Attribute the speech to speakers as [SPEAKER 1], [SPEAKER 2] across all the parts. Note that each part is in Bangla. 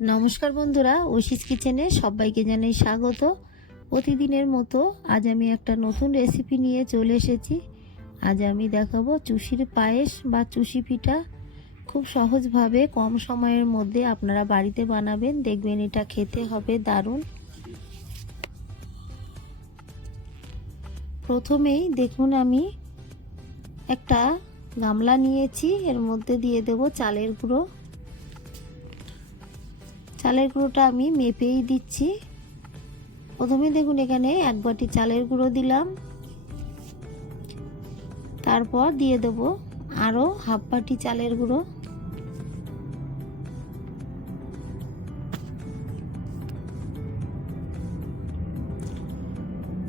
[SPEAKER 1] নমস্কার বন্ধুরা, ঐশিস কিচেনে সবাইকে জানাই স্বাগত। প্রতিদিনের মতো আজ আমি একটা নতুন রেসিপি নিয়ে চলে এসেছি। আজ আমি দেখাবো চুষির পায়েস বা চুষি পিঠা। খুব সহজভাবে কম সময়ের মধ্যে আপনারা বাড়িতে বানাবেন, দেখবেন এটা খেতে হবে দারুণ। প্রথমেই দেখুন আমি একটা গামলা নিয়েছি, এর মধ্যে দিয়ে দেব চালের গুঁড়ো। চালের গুঁড়োটা আমি মেপেই দিচ্ছি। প্রথমে দেখুন এখানে এক বাটি চালের গুঁড়ো দিলাম। তারপর দিয়ে দেব আরও হাফ বাটি চালের গুঁড়ো।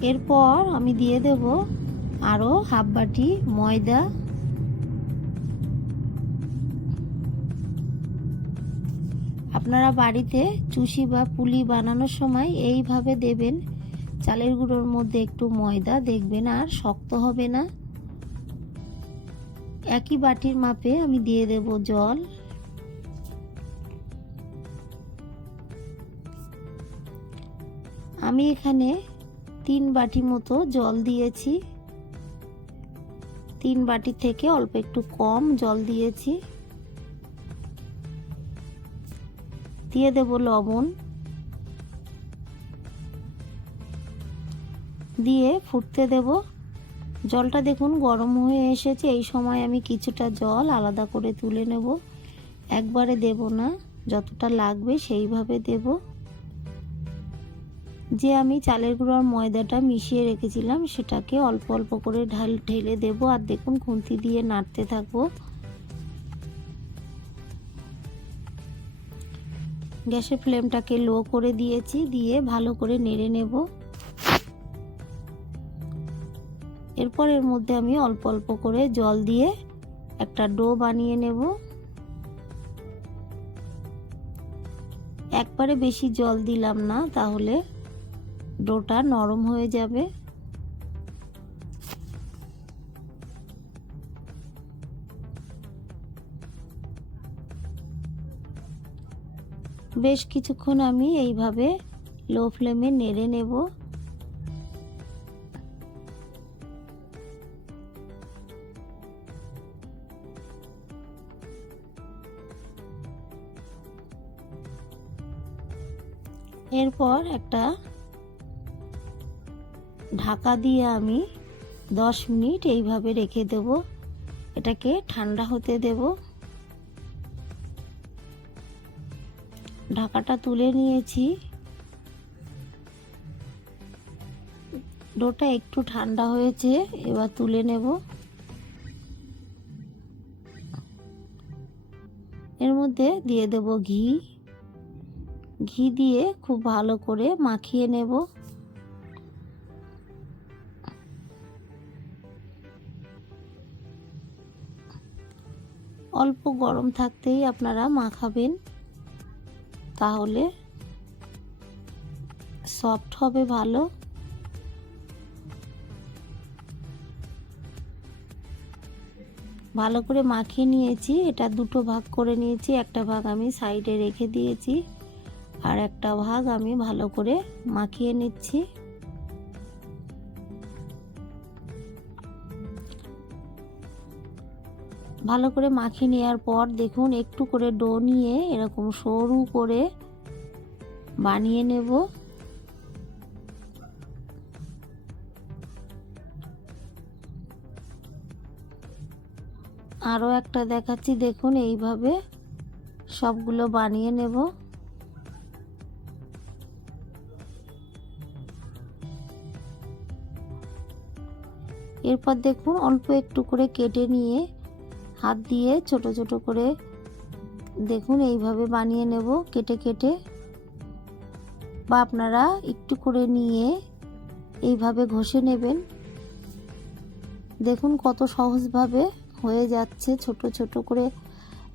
[SPEAKER 1] এরপর আমি দিয়ে দেব আরও হাফ বাটি ময়দা। আপনারা বাড়িতে চুষি বা পুলি বানানোর সময় এইভাবে দেবেন। চালের গুঁড়োর মধ্যে একটু ময়দা দেখবেন, আর শক্ত হবে না। একই বাটির মাপে আমি দিয়ে দেব জল। আমি এখানে তিন বাটি মতো জল দিয়েছি। তিন বাটি থেকে অল্প একটু কম জল দিয়েছি। দিয়ে দেব লবণ। দিয়ে ফুটতে দেব। জলটা দেখুন গরম হয়ে এসেছে, এই সময় আমি কিছুটা জল আলাদা করে তুলে নেব। একবারে দেব না, যতটা লাগবে সেইভাবে দেব। যে আমি চালের গুঁড়োর ময়দাটা মিশিয়ে রেখেছিলাম, সেটাকে অল্প অল্প করে ঢাল ঢেলে দেব। আর দেখুন খুন্তি দিয়ে নাড়তে থাকব। গ্যাসের ফ্লেমটাকে লো করে দিয়েছি, দিয়ে ভালো করে নেড়ে নেব। এরপর এর মধ্যে আমি অল্প অল্প করে জল দিয়ে একটা ডো বানিয়ে নেব। একবারে বেশি জল দিলাম না, তাহলে ডোটা নরম হয়ে যাবে। বেশ কিছুক্ষণ আমি এইভাবে লো ফ্লেমে নেড়ে নেব। এরপর একটা ঢাকা দিয়ে আমি দশ মিনিট এইভাবে রেখে দেব। এটাকে ঠান্ডা হতে দেবো। ঢাকাটা তুলে নিয়েছি। ডোটা একটু ঠান্ডা হয়েছে, এবার তুলে নেব। এর মধ্যে দিয়ে দেব ঘি। ঘি দিয়ে খুব ভালো করে মাখিয়ে নেব। অল্প গরম থাকতেই আপনারা মাখাবেন। তাহলে সফট হবে ভালো। ভালো করে মাখিয়ে নিয়েছি, এটা দুটো ভাগ করে নিয়েছি, একটা ভাগ আমি সাইডে রেখে দিয়েছি, আর একটা ভাগ আমি ভালো করে মাখিয়ে নিচ্ছি। ভালো করে মাখিয়ে নেওয়ার পর দেখুন, একটু করে ডো নিয়ে এরকম সরু করে বানিয়ে নেব। আরও একটা দেখাচ্ছি, দেখুন এইভাবে সবগুলো বানিয়ে নেব। এরপর দেখুন, অল্প একটু করে কেটে নিয়ে হাত দিয়ে ছোট ছোট করে দেখুন, এইভাবে বানিয়ে নেব, কেটে কেটে। বা আপনারা একটু করে নিয়ে এইভাবে ঘষে নেবেন। দেখুন কত সহজভাবে হয়ে যাচ্ছে, ছোট ছোট করে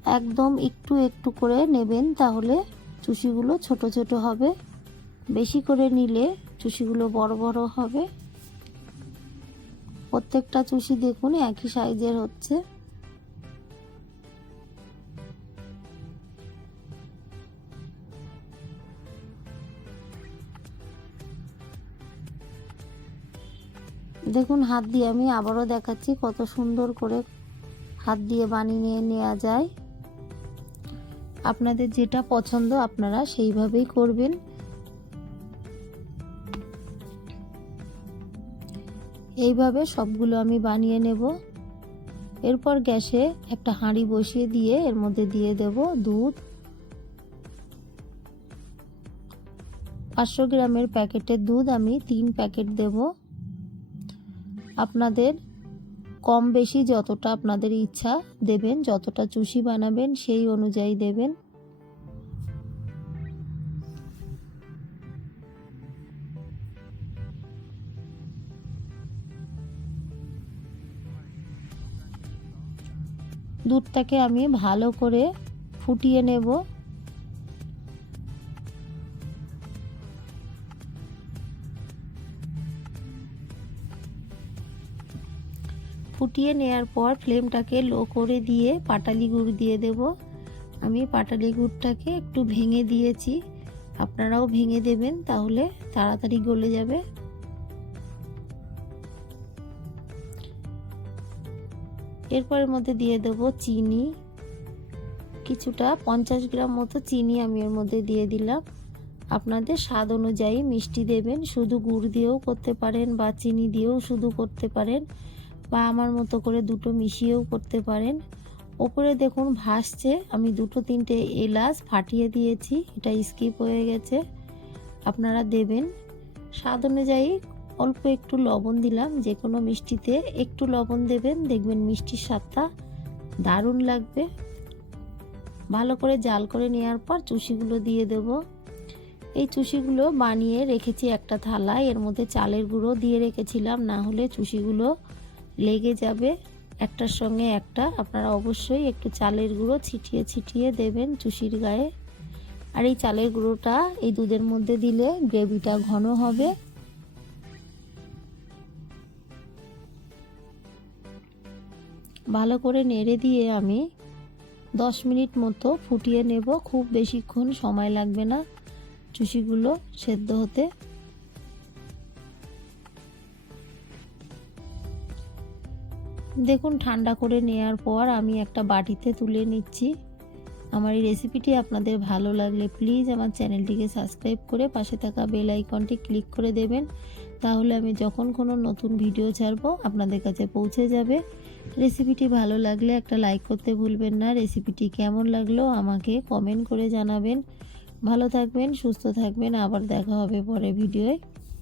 [SPEAKER 1] একদম একটু একটু করে নেবেন, তাহলে চুষিগুলো ছোট ছোট হবে। বেশি করে নিলে চুষিগুলো বড় বড় হবে। প্রত্যেকটা চুষি দেখুন একই সাইজের হচ্ছে। দেখুন, হাত দিয়ে আমি আবারও দেখাচ্ছি কত সুন্দর করে হাত দিয়ে বানিয়ে নেওয়া যায়। আপনাদের যেটা পছন্দ আপনারা সেইভাবেই করবেন। এইভাবে সবগুলো আমি বানিয়ে নেব। এরপর গ্যাসে একটা হাঁড়ি বসিয়ে দিয়ে এর মধ্যে দিয়ে দেব দুধ। পাঁচশো গ্রামের প্যাকেটের দুধ আমি তিন প্যাকেট দেব। আপনাদের কম বেশি যতটা আপনাদের ইচ্ছা দেবেন, যতটা চুষি বানাবেন, সেই অনুযায়ী দেবেন। দুধটাকে আমি ভালো করে ফুটিয়ে নেব। ফুটিয়ে নেওয়ার পর ফ্লেমটাকে লো করে দিয়ে পাটালি গুড় দিয়ে দেব। আমি পাটালি গুড়টাকে একটু ভেঙে দিয়েছি। আপনারাও ভেঙে দেবেন, তাহলে তাড়াতাড়ি গলে যাবে। এরপরের মধ্যে দিয়ে দেব চিনি। কিছুটা পঞ্চাশ গ্রাম মতো চিনি আমি এর মধ্যে দিয়ে দিলাম। আপনাদের স্বাদ অনুযায়ী মিষ্টি দেবেন, শুধু গুড় দিয়েও করতে পারেন বা চিনি দিয়েও শুধু করতে পারেন। বা আমার মতো করে দুটো মিশিয়েও করতে পারেন। ওপরে দেখুন ভাসছে, আমি দুটো তিনটে এলাচ ফাটিয়ে দিয়েছি, এটা স্কিপ হয়ে গেছে। আপনারা দেবেন। স্বাদ অনুযায়ী অল্প একটু লবণ দিলাম যে কোনো মিষ্টিতে একটু লবণ দেবেন, দেখবেন মিষ্টির স্বাদটা দারুণ লাগবে। ভালো করে জাল করে নেওয়ার পর চুষিগুলো দিয়ে দেব। এই চুষিগুলো বানিয়ে রেখেছি একটা থালায়, এর মধ্যে চালের গুঁড়ো দিয়ে রেখেছিলাম, না হলে চুষিগুলো লেগে যাবে। একটার সঙ্গে একটা। আপনারা অবশ্যই একটু চালের গুঁড়ো ছিটিয়ে ছিটিয়ে দেবেন চুষির গায়ে। আর এই চালের গুঁড়োটা এই দুধের মধ্যে দিলে গ্রেভিটা ঘন হবে। ভালো করে নেড়ে দিয়ে আমি দশ মিনিট মতো ফুটিয়ে নেব। খুব বেশিক্ষণ সময় লাগবে না চুষিগুলো সেদ্ধ হতে। দেখুন, ঠান্ডা করে নেওয়ার পর আমি একটা বাটিতে তুলে নিচ্ছি। আমার এই রেসিপিটি আপনাদের ভালো লাগলে প্লিজ আমার চ্যানেলটিকে সাবস্ক্রাইব করে পাশে থাকা বেল আইকনটি ক্লিক করে দেবেন। তাহলে আমি যখন কোনো নতুন ভিডিও ছাড়বো, আপনাদের কাছে পৌঁছে যাবে। রেসিপিটি ভালো লাগলে একটা লাইক করতে ভুলবেন না। রেসিপিটি কেমন লাগল আমাকে কমেন্ট করে জানাবেন। ভালো থাকবেন, সুস্থ থাকবেন। আবার দেখা হবে পরে ভিডিওয়